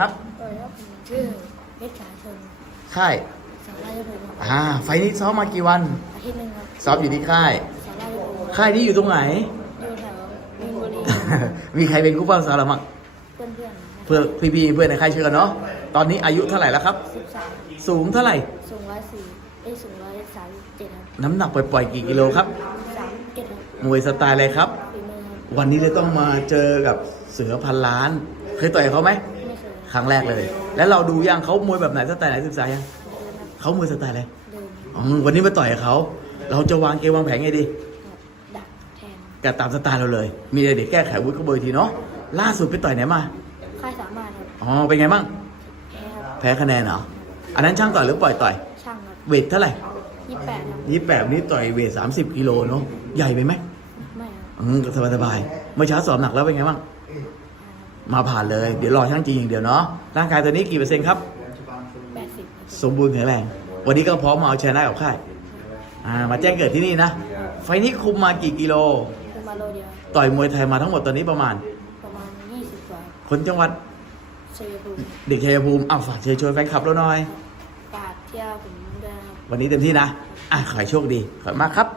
ครับสวัสดีครับผมชื่อเพชรสายชนค่ายสาวราชบุรีครับอ่าไฟล์นี้ซ้อมมากี่วัน อาทิตย์หนึ่งครับซ้อมอยู่ที่ค่าย สาวราชบุรีค่ายนี้อยู่ตรงไหน อยู่แถวมินบุรีมีใครเป็นคู่ป้องซ้อมเราบ้างเพื่อนเพื่อนๆเพื่อพี่ๆเพื่อนในค่ายเชื่อเนาะ ตอนนี้อายุเท่าไหร่แล้วครับ สิบสามสูงเท่าไหร่ สูงร้อยสี่ได้สูงร้อยสามเจ็ดครับน้ำหนักปล่อยๆกี่กิโลครับ สามเจ็ดครับมวยสไตล์อะไรครับ ฝีมือครับวันนี้เลยต้องมาเจอกับเสือพันล้าน เคยต่อยเขาไหมไม่เคยครั้งแรกเลย แล้วเราดูยังเขามวยแบบไหนสไตล์ไหนศึกษายังเดินครับเขามวยสไตล์อะไรเดินอ๋อวันนี้มาต่อยกับเขาเราจะวางเกมวางแผนไงดีครับดักแทงก็ตามสไตล์เราเลย มีอะไรเด็กแก้ไขวุฒิเขาเบอร์ทีเนาะล่าสุดไปต่อยไหนมาค่ายสามารถครับอ๋อเป็นไงบ้างแพ้ครับแพ้คะแนนเหรออันนั้นช่างต่อยหรือปล่อยต่อย ช่างครับเวทเท่าไหร่ยี่สิบแปดครับยี่แบบนี้ต่อยเวทสามสิบกิโลเนาะใหญ่ไปไหมไม่ครับอืมสบายสบายๆเมื่อเช้าสอบหนักแล้วเป็นไงบ้าง มาผ่านเลย เดี๋ยวรอช่างจริงอย่างเดียวเนาะ ร่างกายตัวนี้กี่เปอร์เซ็นต์ครับ แปดสิบครับสมบูรณ์แข็งแรง วันนี้ก็พร้อมมาเอาชนะกับค่ายอ่ามาแจ้งเกิดที่นี่นะ ไฟล์นี้คุมมากี่กิโล คือมาโลเดียว ต่อยมวยไทยมาทั้งหมดตอนนี้ประมาณ ประมาณยี่สิบกว่าคนจังหวัดชัยภูมิเด็กชัยภูมิอ้าวฝากเชิญชวนแฟนคลับเราหน่อย ฝากเที่ยวผมด้วยนะครับวันนี้เต็มที่นะ อะขอให้โชคดี ขอบคุณมากครับ